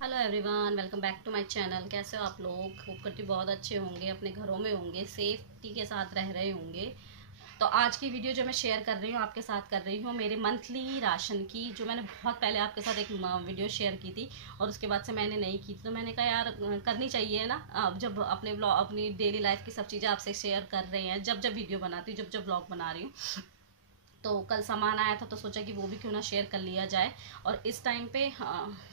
Hello everyone, welcome back to my channel. कैसे हो आप लोग? होप करती बहुत अच्छे होंगे, अपने घरों में होंगे, सेफ्टी के साथ रह रहे होंगे। तो आज की वीडियो जो मैं शेयर कर रही हूँ आपके साथ कर रही हूँ मेरे मंथली राशन की, जो मैंने बहुत पहले आपके साथ एक वीडियो शेयर की थी और उसके बाद से मैंने नहीं की थी। तो मैंने कहा यार करनी चाहिए ना, अब जब अपने ब्लॉग अपनी डेली लाइफ की सब चीज़ें आपसे शेयर कर रहे हैं, जब जब वीडियो बनाती हूँ, जब जब ब्लॉग बना रही हूँ। तो कल सामान आया था तो सोचा कि वो भी क्यों ना शेयर कर लिया जाए। और इस टाइम पे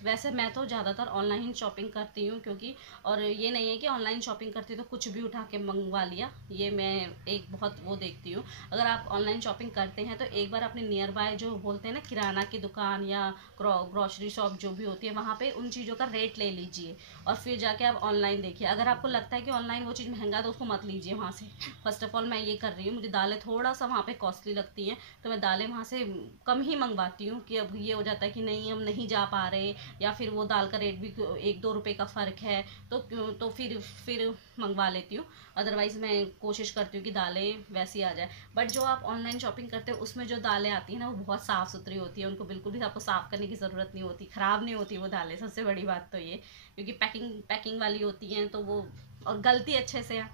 वैसे मैं तो ज़्यादातर ऑनलाइन शॉपिंग करती हूँ, क्योंकि और ये नहीं है कि ऑनलाइन शॉपिंग करती तो कुछ भी उठा के मंगवा लिया। ये मैं एक बहुत वो देखती हूँ, अगर आप ऑनलाइन शॉपिंग करते हैं तो एक बार अपने नियर बाय जो बोलते हैं ना, किराना की दुकान या ग्रॉसरी शॉप जो भी होती है, वहाँ पर उन चीज़ों का रेट ले लीजिए और फिर जाके आप ऑनलाइन देखिए। अगर आपको लगता है कि ऑनलाइन वो चीज़ महंगा तो उसको मत लीजिए वहाँ से। फर्स्ट ऑफ ऑल मैं ये कर रही हूँ, मुझे दालें थोड़ा सा वहाँ पे कॉस्टली लगती हैं तो मैं दालें वहाँ से कम ही मंगवाती हूँ। कि अब ये हो जाता है कि नहीं हम नहीं जा पा रहे, या फिर वो दाल का रेट भी 1-2 रुपए का फ़र्क है तो फिर मंगवा लेती हूँ। अदरवाइज़ मैं कोशिश करती हूँ कि दालें वैसी आ जाए। बट जो आप ऑनलाइन शॉपिंग करते हो उसमें जो दालें आती हैं ना, वो बहुत साफ़ सुथरी होती है, उनको बिल्कुल भी आपको साफ़ करने की ज़रूरत नहीं होती, ख़राब नहीं होती वो दालें। सबसे बड़ी बात तो ये, क्योंकि पैकिंग वाली होती हैं तो वो और गलती अच्छे से है।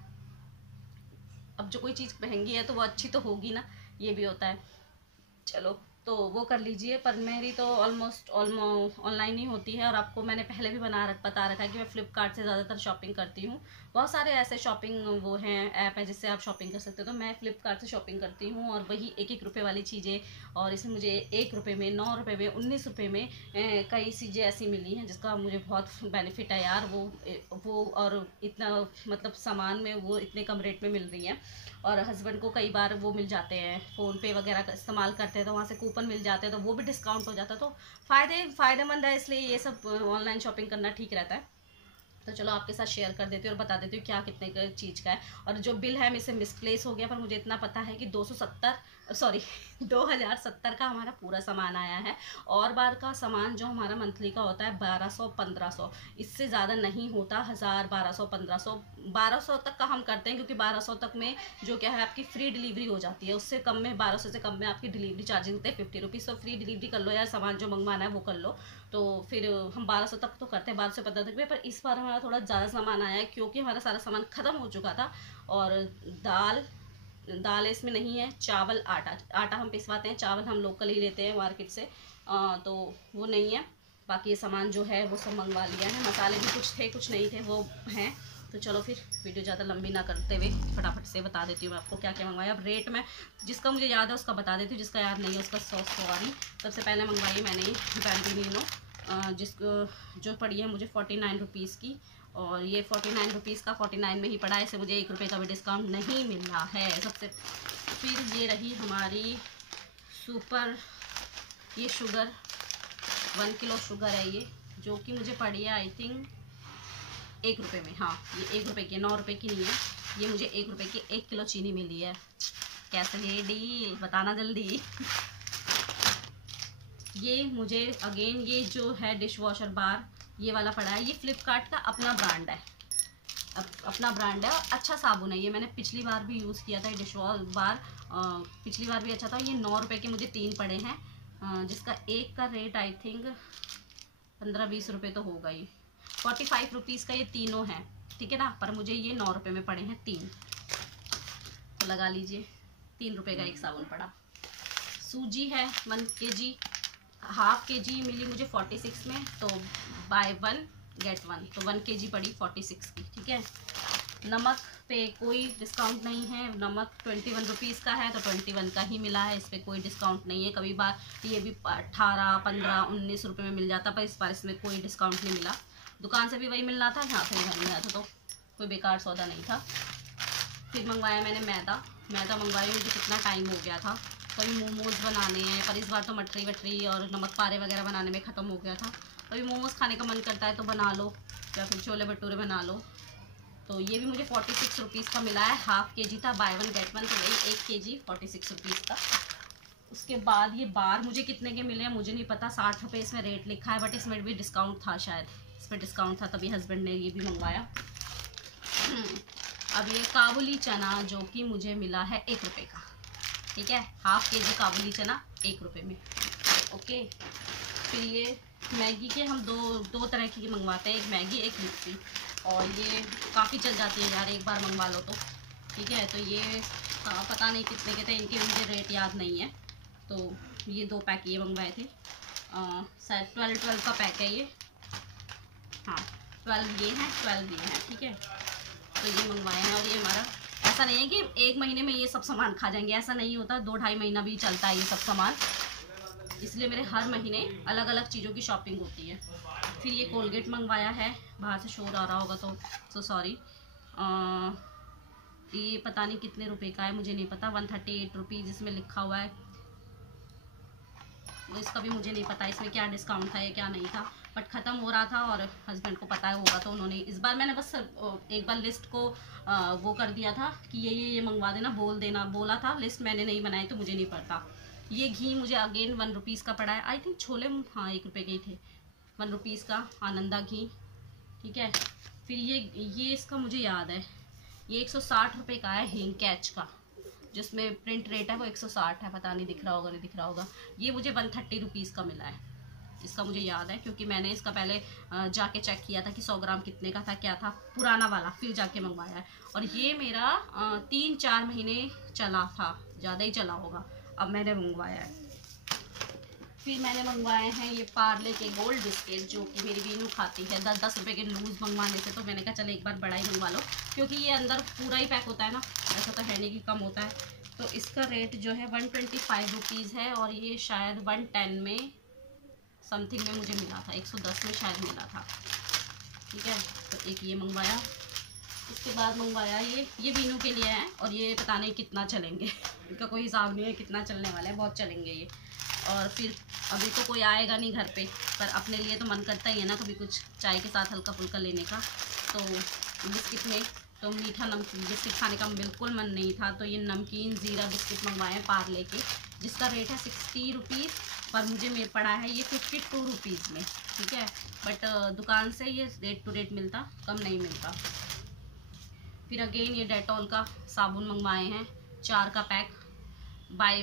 अब जो कोई चीज़ महंगी है तो वो अच्छी तो होगी ना, ये भी होता है। चलो, तो वो कर लीजिए। पर मेरी तो ऑलमोस्ट ऑनलाइन ही होती है। और आपको मैंने पहले भी बता रखा है कि मैं फ़्लिपकार्ट से ज़्यादातर शॉपिंग करती हूँ। बहुत सारे ऐसे शॉपिंग वो हैं, ऐप है जिससे आप शॉपिंग कर सकते हो। तो मैं फ़्लिपकार्ट से शॉपिंग करती हूँ और वही 1-1 रुपये वाली चीज़ें, और इसमें मुझे 1 रुपये में, 9 रुपये में, 19 रुपये में कई चीज़ें ऐसी मिली हैं जिसका मुझे बहुत बेनिफिट है यार। वो और इतना मतलब सामान में वो इतने कम रेट में मिल रही हैं। और हस्बैंड को कई बार वो मिल जाते हैं, फ़ोन पे वगैरह का इस्तेमाल करते हैं तो वहाँ से कूपन मिल जाते हैं तो वो भी डिस्काउंट हो जाता है। तो फ़ायदेमंद है, इसलिए ये सब ऑनलाइन शॉपिंग करना ठीक रहता है। तो चलो आपके साथ शेयर कर देती हूँ और बता देती हूँ क्या कितने का चीज़ का है। और जो बिल है मुझसे मिसप्लेस हो गया, पर मुझे इतना पता है कि 2070 का हमारा पूरा सामान आया है। और बार का सामान जो हमारा मंथली का होता है 1200-1500, इससे ज़्यादा नहीं होता। 1000, 1200, 1500, 1200 तक का हम करते हैं, क्योंकि 1200 तक में जो क्या है आपकी फ्री डिलीवरी हो जाती है। उससे कम में, 1200 से कम में आपकी डिलीवरी चार्जेस होते हैं 50 रुपीज़। तो फ्री डिलीवरी कर लो यार, सामान जो मंगवाना है वो कर लो। तो फिर हम 1200 तक तो करते हैं, 1200-1500 तक भी। पर इस बार हमारा थोड़ा ज़्यादा सामान आया है, क्योंकि हमारा सारा सामान ख़त्म हो चुका था। और दाल दाल इसमें नहीं है। चावल, आटा हम पिसवाते हैं, चावल हम लोकल ही लेते हैं मार्केट से, तो वो नहीं है। बाकी ये सामान जो है वो सब मंगवा लिया है। मसाले भी कुछ थे कुछ नहीं थे, वो हैं। तो चलो फिर वीडियो ज़्यादा लंबी ना करते हुए फटाफट से बता देती हूँ मैं आपको क्या क्या मंगवाया। अब रेट में जिसका मुझे याद है उसका बता देती हूँ, जिसका याद नहीं है उसका सॉरी। सबसे पहले मंगवाई मैंने बैंटिनीनो, जिसको जो पड़ी है मुझे 49 रुपीज़ की। और ये 49 रुपीज़ का 49 में ही पड़ा है, इसे मुझे 1 रुपये का भी डिस्काउंट नहीं मिल रहा है सबसे। फिर ये रही हमारी सुपर, ये शुगर, 1 किलो शुगर है ये, जो कि मुझे पड़ी है आई थिंक 1 रुपये में। हाँ, ये 1 रुपये की, 9 रुपये की नहीं है। ये मुझे 1 रुपये की 1 किलो चीनी मिली है। कैसे है डील, बताना जल्दी। ये मुझे अगेन ये जो है डिश वॉशर बार, ये वाला पड़ा है। ये फ़्लिपकार्ट का अपना ब्रांड है, अपना ब्रांड है और अच्छा साबुन है। ये मैंने पिछली बार भी यूज़ किया था, ये डिश वॉश बार पिछली बार भी अच्छा था। ये 9 रुपये के मुझे 3 पड़े हैं, जिसका एक का रेट आई थिंक 15-20 रुपये तो होगा ही। 45 रुपीज़ का ये तीनों है, ठीक है ना। पर मुझे ये 9 रुपये में पड़े हैं 3, तो लगा लीजिए 3 रुपये का एक साबुन पड़ा। सूजी है 1 kg, हाफ kg मिली मुझे 46 में, तो बाय 1 गेट 1, तो 1 kg पड़ी 46 की, ठीक है। नमक पे कोई डिस्काउंट नहीं है। नमक 21 रुपीज़ का है तो 21 का ही मिला है, इस पर कोई डिस्काउंट नहीं है। कभी बार ये भी 18, 15, 19 रुपये में मिल जाता, पर इस बार इसमें कोई डिस्काउंट नहीं मिला। दुकान से भी वही मिलना था, यहाँ से भी वही मिला था, तो कोई बेकार सौदा नहीं था। फिर मंगवाया मैंने मैदा मंगवाई, मुझे कितना टाइम हो गया था। कभी मोमोज़ बनाने हैं, पर इस बार तो मटरी वटरी और नमक पारे वगैरह बनाने में ख़त्म हो गया था। कभी मोमोज़ खाने का मन करता है तो बना लो, या फिर छोले भटूरे बना लो। तो ये भी मुझे 46 रुपीज़ का मिला है। हाफ kg था, बाय 1 गेट 1, तो वही 1 kg 46 रुपीज़ का। उसके बाद ये बार मुझे कितने के मिले हैं मुझे नहीं पता, 60 रुपये इसमें रेट लिखा है, बट इसमें भी डिस्काउंट था शायद, इस पर डिस्काउंट था तभी हस्बैंड ने ये भी मंगवाया। अब ये काबुली चना, जो कि मुझे मिला है 1 रुपये का, ठीक है। हाफ kg काबुली चना 1 रुपये में, ओके। फिर ये मैगी के हम दो तरह की मंगवाते हैं, एक मैगी एक मिक्सी, और ये काफ़ी चल जाती है यार, एक बार मंगवा लो तो। ठीक है, तो ये पता नहीं कितने के थे, इनके मुझे रेट याद नहीं है। तो ये 2 पैक ये मंगवाए थे, शायद 12 का पैक है ये। हाँ 12 ये हैं, 12 ये हैं। ठीक है, तो ये मंगवाए हैं। और ये हमारा ऐसा नहीं है कि 1 महीने में ये सब सामान खा जाएंगे, ऐसा नहीं होता, 2-2.5 महीना भी चलता है ये सब सामान, इसलिए मेरे हर महीने अलग अलग चीज़ों की शॉपिंग होती है। फिर ये कोलगेट मंगवाया है, बाहर से शोर आ रहा होगा तो सॉरी। ये पता नहीं कितने रुपए का है, मुझे नहीं पता, 138 रुपीज़ इसमें लिखा हुआ है। इसका भी मुझे नहीं पता इसमें क्या डिस्काउंट था या क्या नहीं था, बट ख़त्म हो रहा था और हस्बैंड को पता होगा, तो उन्होंने इस बार, मैंने बस एक बार लिस्ट को वो कर दिया था कि ये मंगवा देना, बोला था, लिस्ट मैंने नहीं बनाई तो मुझे नहीं पता। ये घी मुझे अगेन 1 रुपीज़ का पड़ा है, आई थिंक छोले हाँ 1 रुपये के ही थे, 1 रुपीज़ का आनंदा घी। ठीक है, फिर ये इसका मुझे याद है, ये 160 रुपये का है, हिंग कैच का, जिसमें प्रिंट रेट है वो 160 है, पता नहीं दिख रहा होगा नहीं दिख रहा होगा। ये मुझे 130 रुपीज़ का मिला है, इसका मुझे याद है क्योंकि मैंने इसका पहले जाके चेक किया था कि 100 ग्राम कितने का था, क्या था, पुराना वाला, फिर जाके मंगवाया है। और ये मेरा 3-4 महीने चला था, ज़्यादा ही चला होगा, अब मैंने मंगवाया है। फिर मैंने मंगवाए हैं ये पार्ले के गोल्ड बिस्किट, जो कि मेरी वीनू खाती है। 10-10 रुपये के लूज़ मंगवाने से तो मैंने कहा चलो एक बार बड़ा ही मंगवा लो, क्योंकि ये अंदर पूरा ही पैक होता है ना, ऐसा तो है नहीं कि कम होता है। तो इसका रेट जो है 125 रुपीज़ है, और ये शायद 110 में समथिंग में मुझे मिला था, 110 में शायद मिला था। ठीक है, तो एक ये मंगवाया। उसके बाद मंगवाया ये वीनू के लिए है, और ये पता नहीं कितना चलेंगे इनका कोई हिसाब नहीं है कितना चलने वाला है, बहुत चलेंगे ये। और फिर अभी तो कोई आएगा नहीं घर पे, पर अपने लिए तो मन करता ही है ना कभी कुछ चाय के साथ हल्का फुल्का लेने का। तो बिस्किट में तो मीठा नमकीन बिस्किट खाने का बिल्कुल मन नहीं था, तो ये नमकीन ज़ीरा बिस्किट मंगवाए पार्ले के, जिसका रेट है 60 रुपीज़, पर मुझे पड़ा है ये 52 रुपीज़ में। ठीक है, बट दुकान से ये रेट टू रेट मिलता, कम नहीं मिलता। फिर अगेन ये डेटॉल का साबुन मंगवाए हैं, 4 का पैक, बाय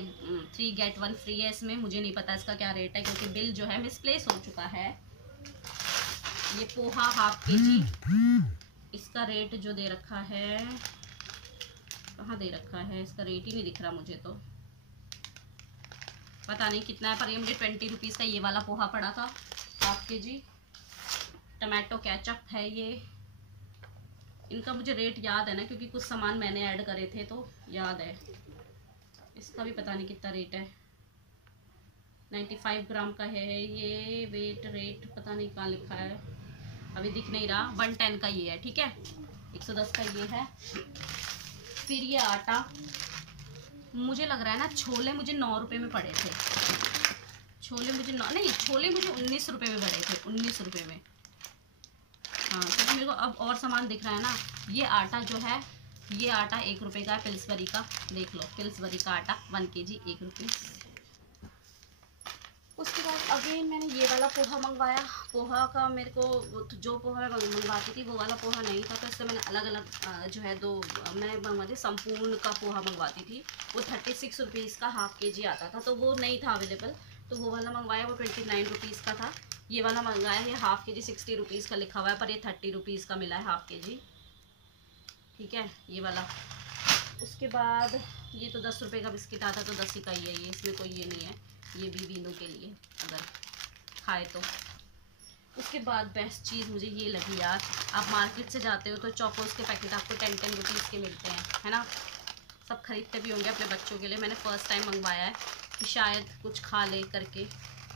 3 गेट 1 फ्री है इसमें। मुझे नहीं पता इसका क्या रेट है, क्योंकि बिल जो है मिसप्लेस हो चुका है। ये पोहा हाफ kg, इसका रेट जो दे रखा है, कहाँ दे रखा है, इसका रेट ही नहीं दिख रहा मुझे, तो पता नहीं कितना है, पर ये मुझे 20 रुपीज़ का ये वाला पोहा पड़ा था हाफ kg। टमाटो केचप है ये, इनका मुझे रेट याद है ना, क्योंकि कुछ सामान मैंने ऐड करे थे तो याद है। इसका भी पता नहीं कितना रेट है, 95 ग्राम का है ये, वेट रेट पता नहीं कहाँ लिखा है, अभी दिख नहीं रहा। 110 का ये है। ठीक है, 110 का ये है। फिर ये आटा, मुझे लग रहा है ना छोले मुझे 9 रुपये में पड़े थे, छोले मुझे 19 रुपये में पड़े थे, 19 रुपये में। हाँ, क्योंकि मेरे को अब और सामान दिख रहा है ना। ये आटा जो है, ये आटा 1 रुपये का है, पिल्सबरी का, देख लो पिल्सबरी का आटा 1 kg 1 रुपये। उसके बाद अगेन मैंने ये वाला पोहा मंगवाया। पोहा का मेरे को जो पोहा मैं मंगवाती थी वो वाला पोहा नहीं था, तो इससे मैंने अलग अलग जो है मैं मंगवाती, संपूर्ण का पोहा मंगवाती थी। वो 36 रुपीज़ का हाफ kg आता था, तो वो नहीं था अवेलेबल, तो वो वाला मंगवाया, वो 29 रुपीज़ का था। ये वाला मंगवाया है हाफ kg 60 रुपीज़ का लिखा हुआ है, पर ये 30 रुपीज़ का मिला है हाफ kg। ठीक है, ये वाला। उसके बाद ये तो 10 रुपये का बिस्किट आता, तो 10 ही का ही है ये, इसमें कोई ये नहीं है, ये भी वीनू के लिए अगर खाए तो। उसके बाद बेस्ट चीज़ मुझे ये लगी यार, आप मार्केट से जाते हो तो चोकोस के पैकेट आपको 10-10 रुपीज़ के मिलते हैं, है ना, सब खरीदते भी होंगे अपने बच्चों के लिए। मैंने फ़र्स्ट टाइम मंगवाया है कि शायद कुछ खा ले करके।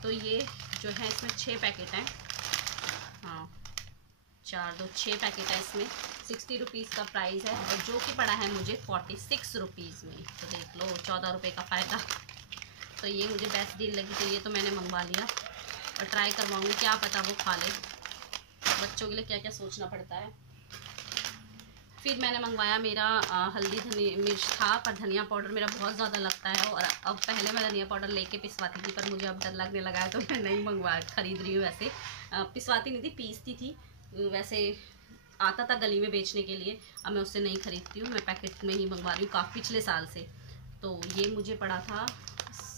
तो ये जो है इसमें 6 पैकेट हैं, हाँ 6 पैकेट है इसमें, 60 रुपीज़ का प्राइस है, और जो कि पड़ा है मुझे 46 रुपीज़ में। तो देख लो 14 रुपये का फ़ायदा। तो ये मुझे बेस्ट डील लगी, तो ये तो मैंने मंगवा लिया, और ट्राई करवाऊँगी, क्या पता वो खा ले। बच्चों के लिए क्या क्या सोचना पड़ता है। फिर मैंने मंगवाया, मेरा हल्दी धनिया मिर्च था, पर धनिया पाउडर मेरा बहुत ज़्यादा लगता है, और अब पहले मैं धनिया पाउडर लेके पिसवाती थी, पर मुझे अब डर लगने लगा है, तो मैं नहीं खरीद रही हूँ। वैसे पिसवाती नहीं थी, पीसती थी, वैसे आता था गली में बेचने के लिए, अब मैं उससे नहीं खरीदती हूँ, मैं पैकेट में ही मंगवा रही हूँ काफ़ी पिछले साल से। तो ये मुझे पड़ा था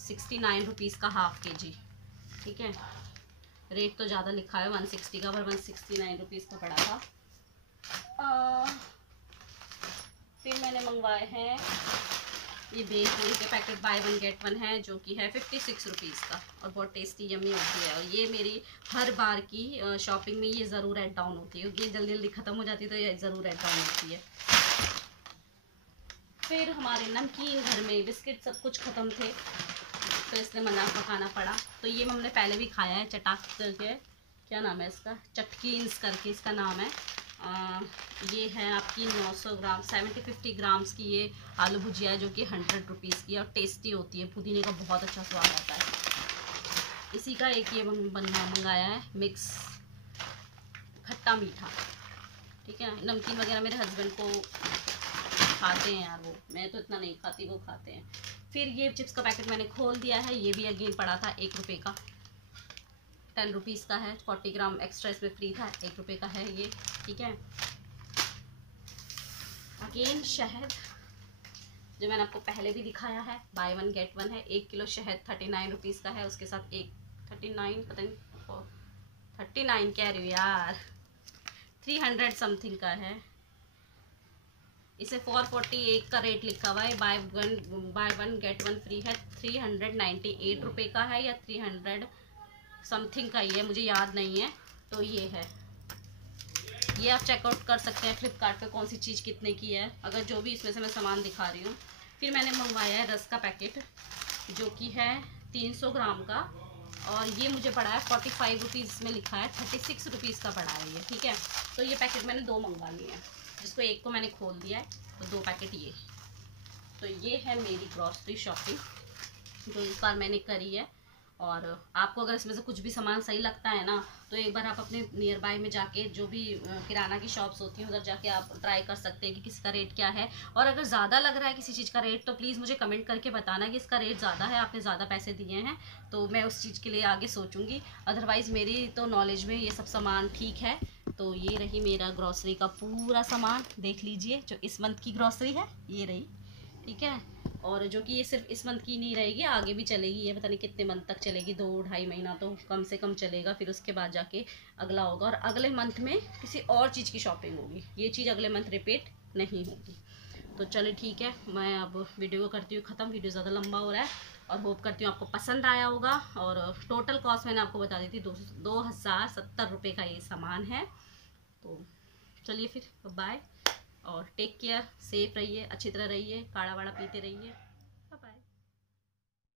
69 रुपीज़ का हाफ kg। ठीक है, रेट तो ज़्यादा लिखा है 160 का, पर 169 रुपीज़ का पड़ा था। फिर मैंने मंगवाए हैं ये बेकरी के पैकेट, बाय 1 गेट 1 है, जो कि है 56 रुपीज़ का और बहुत टेस्टी यम्मी होती है। और ये मेरी हर बार की शॉपिंग में ये ज़रूर ऐड डाउन होती है, ये जल्दी जल्दी ख़त्म हो जाती है तो ये ज़रूर ऐड डाउन होती है। फिर हमारे नमकीन घर में बिस्किट सब कुछ ख़त्म थे, तो इसलिए मना पकाना पड़ा। तो ये हमने पहले भी खाया है, चटाक करके, क्या नाम है इसका, चटकीन्स करके इसका नाम है। ये है आपकी 900 ग्राम 70-50 ग्राम्स की ये आलू भुजिया है, जो कि 100 रुपीज़ की और टेस्टी होती है, पुदीने का बहुत अच्छा स्वाद आता है। इसी का एक ये मंगाया है मिक्स खट्टा मीठा, ठीक है। नमकीन वगैरह मेरे हस्बैंड को खाते हैं यार, वो, मैं तो इतना नहीं खाती, वो खाते हैं। फिर ये चिप्स का पैकेट मैंने खोल दिया है, ये भी अगेन पड़ा था 1 रुपये का, 10 रुपीज़ का है, 40 ग्राम एक्स्ट्रा इसमें फ्री था, 1 रुपये का है ये, ठीक है। अगेन शहद, जो मैंने आपको पहले भी दिखाया है, बाय 1 गेट 1 है। 1 किलो शहद 39 रुपीज़ का है, उसके साथ एक 39 पता नहीं 39 कह रही हूँ यार, 300 समथिंग का है। इसे 448 का रेट लिखा हुआ है, बाय वन गेट 1 फ्री है। 398 रुपये का है या 300 समथिंग का ही है, मुझे याद नहीं है। तो ये है, ये आप चेकआउट कर सकते हैं फ्लिपकार्ट पे कौन सी चीज़ कितने की है, अगर जो भी इसमें से मैं सामान दिखा रही हूँ। फिर मैंने मंगवाया है रस का पैकेट, जो कि है 300 ग्राम का, और ये मुझे पड़ा है 45 रुपीज़ में लिखा है, 36 रुपीज़ का पड़ा है ये, ठीक है। तो ये पैकेट मैंने 2 मंगवा लिए हैं, जिसको एक को मैंने खोल दिया है, तो 2 पैकेट ये। तो ये है मेरी ग्रॉसरी शॉपिंग जो इस बार मैंने करी है। और आपको अगर इसमें से कुछ भी सामान सही लगता है ना, तो एक बार आप अपने नियर बाय में जाके, जो भी किराना की शॉप्स होती हैं, उधर जाके आप ट्राई कर सकते हैं कि किसी का रेट क्या है। और अगर ज़्यादा लग रहा है किसी चीज़ का रेट, तो प्लीज़ मुझे कमेंट करके बताना कि इसका रेट ज़्यादा है, आपने ज़्यादा पैसे दिए हैं, तो मैं उस चीज़ के लिए आगे सोचूंगी। अदरवाइज़ मेरी तो नॉलेज में ये सब सामान ठीक है। तो ये रही मेरा ग्रॉसरी का पूरा सामान, देख लीजिए, जो इस मंथ की ग्रॉसरी है ये रही, ठीक है। और जो कि ये सिर्फ इस मंथ की नहीं रहेगी, आगे भी चलेगी, ये पता नहीं कितने मंथ तक चलेगी, 2-2.5 महीना तो कम से कम चलेगा। फिर उसके बाद जाके अगला होगा, और अगले मंथ में किसी और चीज़ की शॉपिंग होगी, ये चीज़ अगले मंथ रिपीट नहीं होगी। तो चलिए ठीक है, मैं अब वीडियो को करती हूँ ख़त्म, वीडियो ज़्यादा लंबा हो रहा है, और होप करती हूँ आपको पसंद आया होगा। और टोटल कॉस्ट मैंने आपको बता दी थी, 2070 रुपये का ये सामान है। तो चलिए फिर बाय, और टेक केयर, सेफ रहिए, अच्छी तरह रहिए, काढ़ा वाड़ा पीते रहिए।